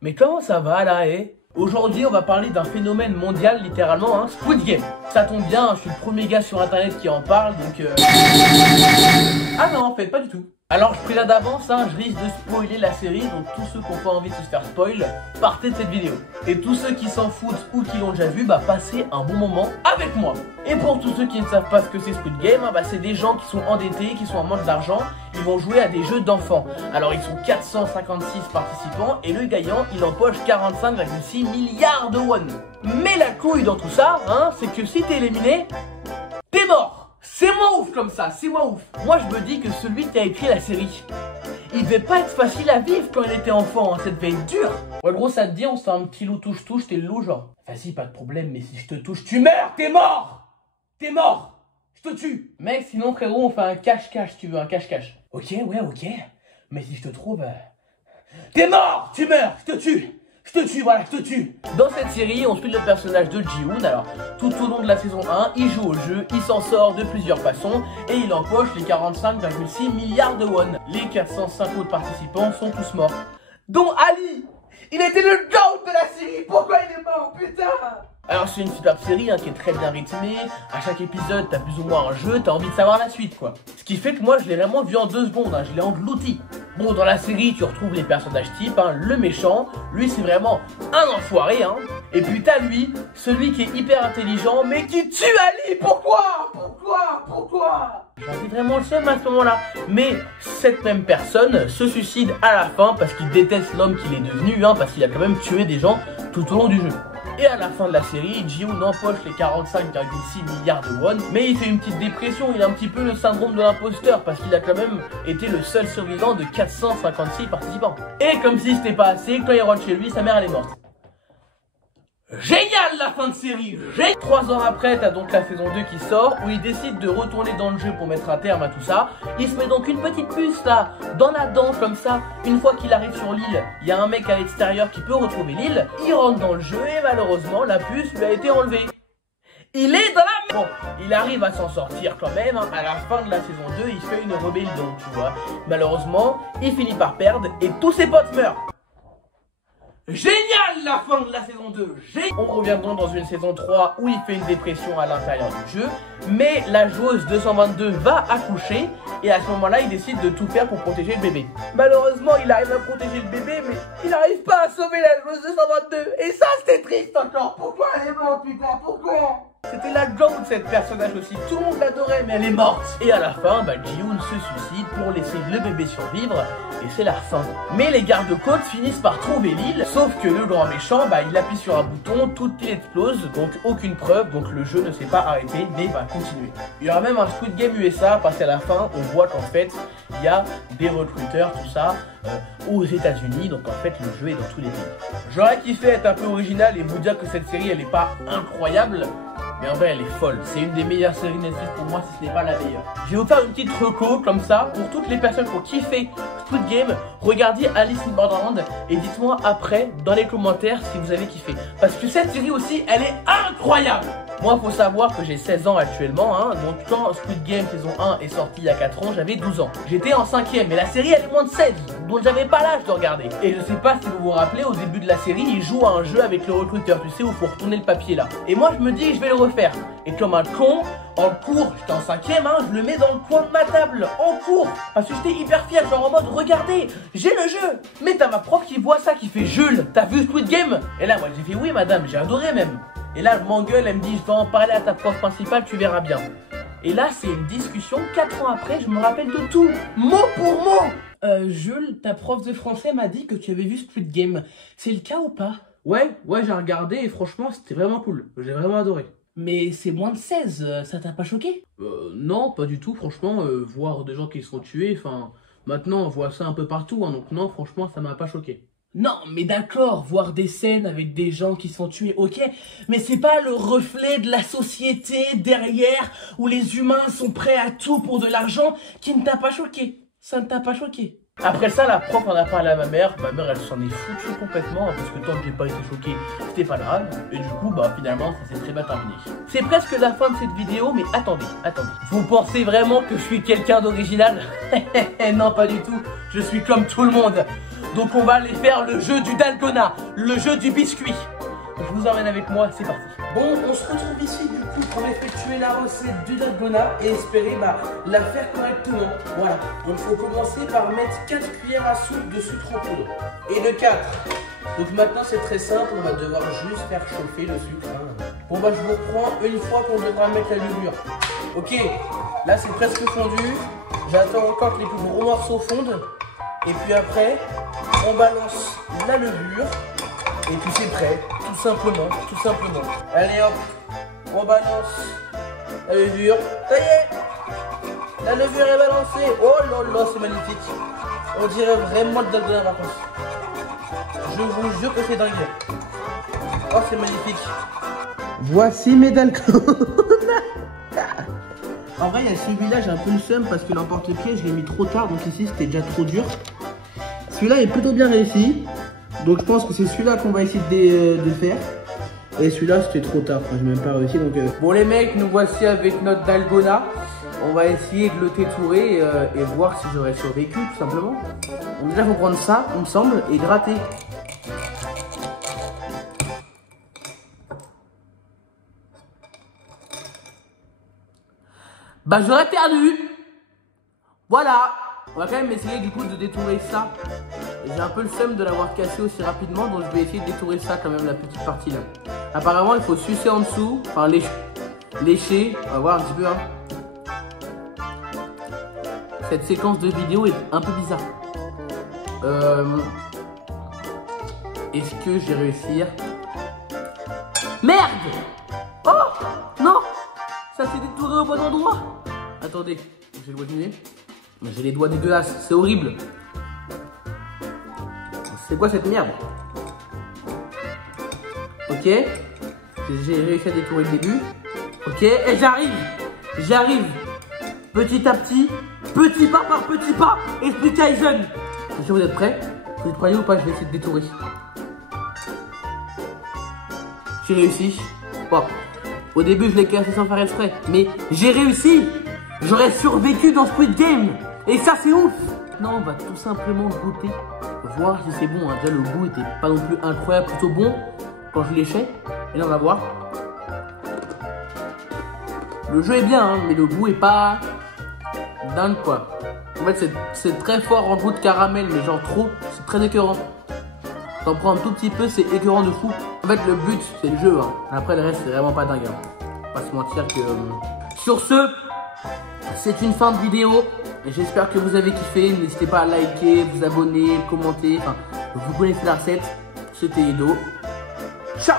Mais comment ça va là, Aujourd'hui, on va parler d'un phénomène mondial, littéralement, hein, Squid Game. Ça tombe bien, je suis le premier gars sur internet qui en parle, donc Ah non, en fait, pas du tout. Alors, je préviens d'avance, hein, je risque de spoiler la série, donc tous ceux qui n'ont pas envie de se faire spoil, partez de cette vidéo. Et tous ceux qui s'en foutent ou qui l'ont déjà vu, bah passez un bon moment avec moi. Et pour tous ceux qui ne savent pas ce que c'est Squid Game, hein, bah c'est des gens qui sont endettés, qui sont en manque d'argent, ils vont jouer à des jeux d'enfants. Alors ils sont 456 participants et le gagnant, il empoche 45,6 milliards de won. Mais la couille dans tout ça, hein, c'est que si t'es éliminé, t'es mort. C'est moi ouf comme ça, c'est moi ouf. Moi je me dis que celui qui a écrit la série, il devait pas être facile à vivre quand il était enfant, hein, ça devait être dur. Ouais gros, ça te dit, on se fait un petit loup touche-touche, t'es le loup genre. Vas-y, pas de problème, mais si je te touche, tu meurs, t'es mort. T'es mort, je te tue. Mec, sinon frérot, on fait un cache-cache, tu veux, un cache-cache. Ok, ouais, ok, mais si je te trouve, t'es mort, tu meurs, je te tue. Je te tue, voilà, je te tue. Dans cette série, on suit le personnage de Ji-Hoon. Alors, tout au long de la saison 1, il joue au jeu, il s'en sort de plusieurs façons et il empoche les 45,6 milliards de won. Les 405 autres participants sont tous morts, dont Ali. Il était le GOAT de la série. Pourquoi il est mort, putain? Alors c'est une superbe série, hein, qui est très bien rythmée. À chaque épisode, t'as plus ou moins un jeu, t'as envie de savoir la suite, quoi. Ce qui fait que moi, je l'ai vraiment vu en 2 secondes, hein, je l'ai englouti. Bon, dans la série, tu retrouves les personnages types, hein, le méchant, lui c'est vraiment un enfoiré, hein. Et puis t'as lui, celui qui est hyper intelligent, mais qui tue Ali. Pourquoi? J'en ai vraiment le seum à ce moment-là. Mais cette même personne se suicide à la fin parce qu'il déteste l'homme qu'il est devenu, hein, parce qu'il a quand même tué des gens tout au long du jeu. Et à la fin de la série, Ji-Hoon empoche les 45,6 milliards de won, mais il fait une petite dépression, il a un petit peu le syndrome de l'imposteur, parce qu'il a quand même été le seul survivant de 456 participants. Et comme si c'était pas assez, quand il rentre chez lui, sa mère elle est morte. Génial la fin de série. 3 ans après, t'as donc la saison 2 qui sort, où il décide de retourner dans le jeu pour mettre un terme à tout ça. Il se met donc une petite puce là, dans la dent comme ça. Une fois qu'il arrive sur l'île, il y a un mec à l'extérieur qui peut retrouver l'île. Il rentre dans le jeu et malheureusement la puce lui a été enlevée. Il est dans la... Bon, il arrive à s'en sortir quand même, hein. À la fin de la saison 2, il fait une rébellion, tu vois. Malheureusement, il finit par perdre et tous ses potes meurent. Génial la fin de la saison 2. On revient donc dans une saison 3 où il fait une dépression à l'intérieur du jeu. Mais la joueuse 222 va accoucher et à ce moment-là il décide de tout faire pour protéger le bébé. Malheureusement il arrive à protéger le bébé mais il n'arrive pas à sauver la joueuse 222. Et ça c'était triste encore. Pourquoi elle est morte putain? Pourquoi? C'était la GOAT de cette personnage aussi, tout le monde l'adorait mais elle est morte. Et à la fin, Ji-Hoon se suicide pour laisser le bébé survivre et c'est la fin. Mais les gardes-côtes finissent par trouver l'île, sauf que le grand méchant, il appuie sur un bouton, toute l'île explose, donc aucune preuve, donc le jeu ne s'est pas arrêté mais va continuer. Il y aura même un Squid Game USA parce qu'à la fin, on voit qu'en fait, il y a des recruteurs, tout ça, aux États-Unis, donc en fait le jeu est dans tous les pays. J'aurais kiffé être un peu original et vous dire que cette série elle est pas incroyable. Mais en vrai elle est folle, c'est une des meilleures séries Netflix pour moi si ce n'est pas la meilleure. Je vais vous faire une petite reco comme ça, pour toutes les personnes qui ont kiffé Squid Game, regardez Alice in Borderland et dites-moi après dans les commentaires si vous avez kiffé. Parce que cette série aussi elle est incroyable. Moi faut savoir que j'ai 16 ans actuellement, hein, donc quand Squid Game saison 1 est sorti il y a 4 ans, j'avais 12 ans. J'étais en 5ème, mais la série elle est moins de 16, donc j'avais pas l'âge de regarder. Et je sais pas si vous vous rappelez, au début de la série, il joue à un jeu avec le recruteur, tu sais, où il faut retourner le papier là. Et moi je me dis je vais le refaire. Et comme un con, en cours, j'étais en 5ème, hein, je le mets dans le coin de ma table, en cours. Parce que j'étais hyper fier, genre en mode regardez, j'ai le jeu. Mais t'as ma prof qui voit ça, qui fait Jules, t'as vu Squid Game? Et là moi j'ai fait oui madame, j'ai adoré même. Et là, je m'engueule, elle me dit, je vais en parler à ta prof principale, tu verras bien. Et là, c'est une discussion, 4 ans après, je me rappelle de tout, mot pour mot. Jules, ta prof de français m'a dit que tu avais vu Squid Game. C'est le cas ou pas? Ouais, j'ai regardé et franchement, c'était vraiment cool. J'ai vraiment adoré. Mais c'est moins de 16, ça t'a pas choqué? Non, pas du tout, franchement, voir des gens qui se sont tués, enfin, maintenant, on voit ça un peu partout, hein, donc non, franchement, ça m'a pas choqué. Non, mais d'accord, voir des scènes avec des gens qui sont tués, ok, mais c'est pas le reflet de la société derrière où les humains sont prêts à tout pour de l'argent qui ne t'a pas choqué. Ça ne t'a pas choqué. Après ça, la prof en a parlé à ma mère elle s'en est foutue complètement parce que tant que j'ai pas été choqué, c'était pas grave. Et du coup, finalement, ça s'est très bien terminé. C'est presque la fin de cette vidéo, mais attendez. Vous pensez vraiment que je suis quelqu'un d'original? Non, pas du tout. Je suis comme tout le monde. Donc on va aller faire le jeu du dalgona, le jeu du biscuit. Je vous emmène avec moi, c'est parti. Bon, on se retrouve ici du coup pour effectuer la recette du dalgona et espérer la faire correctement. Voilà, donc il faut commencer par mettre 4 cuillères à soupe de sucre en poudre et de 4. Donc maintenant c'est très simple, on va devoir juste faire chauffer le sucre. Bon bah je vous reprends une fois qu'on devra mettre la levure. Ok, là c'est presque fondu. J'attends encore que les plus gros morceaux fondent. Et puis après, on balance la levure. Et puis c'est prêt, tout simplement, tout simplement. Allez hop, on balance la levure. Ça y est, la levure est balancée. Oh là là, c'est magnifique. On dirait vraiment le dalgona par contre. Je vous jure que c'est dingue. Oh, c'est magnifique. Voici mes dalgona. En vrai, il y a celui-là, j'ai un peu le seum parce que l'emporte-pied, je l'ai mis trop tard. Donc ici, c'était déjà trop dur. Celui-là est plutôt bien réussi. Donc je pense que c'est celui-là qu'on va essayer de faire. Et celui-là, c'était trop tard. Enfin, j'ai même pas réussi. Donc, Bon les mecs, nous voici avec notre dalgona. On va essayer de le tétourer et voir si j'aurais survécu, tout simplement. Donc déjà, il faut prendre ça, il me semble, et gratter. Bah j'aurais perdu. Voilà. On va quand même essayer du coup de détourer ça. J'ai un peu le seum de l'avoir cassé aussi rapidement. Donc je vais essayer de détourer ça quand même, la petite partie là. Apparemment il faut sucer en dessous. Enfin lécher. On va voir un petit peu hein. Cette séquence de vidéo est un peu bizarre. Est-ce que je vais réussir? Merde! Oh non! Ça s'est détouré au bon endroit. Attendez, j'ai le doigt muet. J'ai les doigts dégueulasses, c'est horrible. C'est quoi cette merde? Ok, j'ai réussi à détourer le début. Ok, et j'arrive. Petit à petit, petit pas par petit pas. Esprit Kaizen. Je suis sûr que vous êtes prêts? Vous êtes prêts ou pas? Je vais essayer de détourer. J'ai réussi. Bon. Au début, je l'ai cassé sans faire exprès. Mais j'ai réussi. J'aurais survécu dans Squid Game. Et ça, c'est ouf. Maintenant, on va tout simplement goûter. Voir si c'est bon. Déjà, le goût était pas non plus incroyable. Plutôt bon quand je léchais. Et là, on va voir. Le jeu est bien, hein, mais le goût est pas dingue, quoi. En fait, c'est très fort en goût de caramel. Mais genre trop. C'est très écœurant. T'en prends un tout petit peu, c'est écœurant de fou. En fait, le but, c'est le jeu. Hein. Après, le reste, c'est vraiment pas dingue. Hein. Pas se mentir que... Sur ce, c'est une fin de vidéo. Et j'espère que vous avez kiffé. N'hésitez pas à liker, vous abonner, commenter. Enfin, vous connaissez la recette. C'était Edo. Ciao!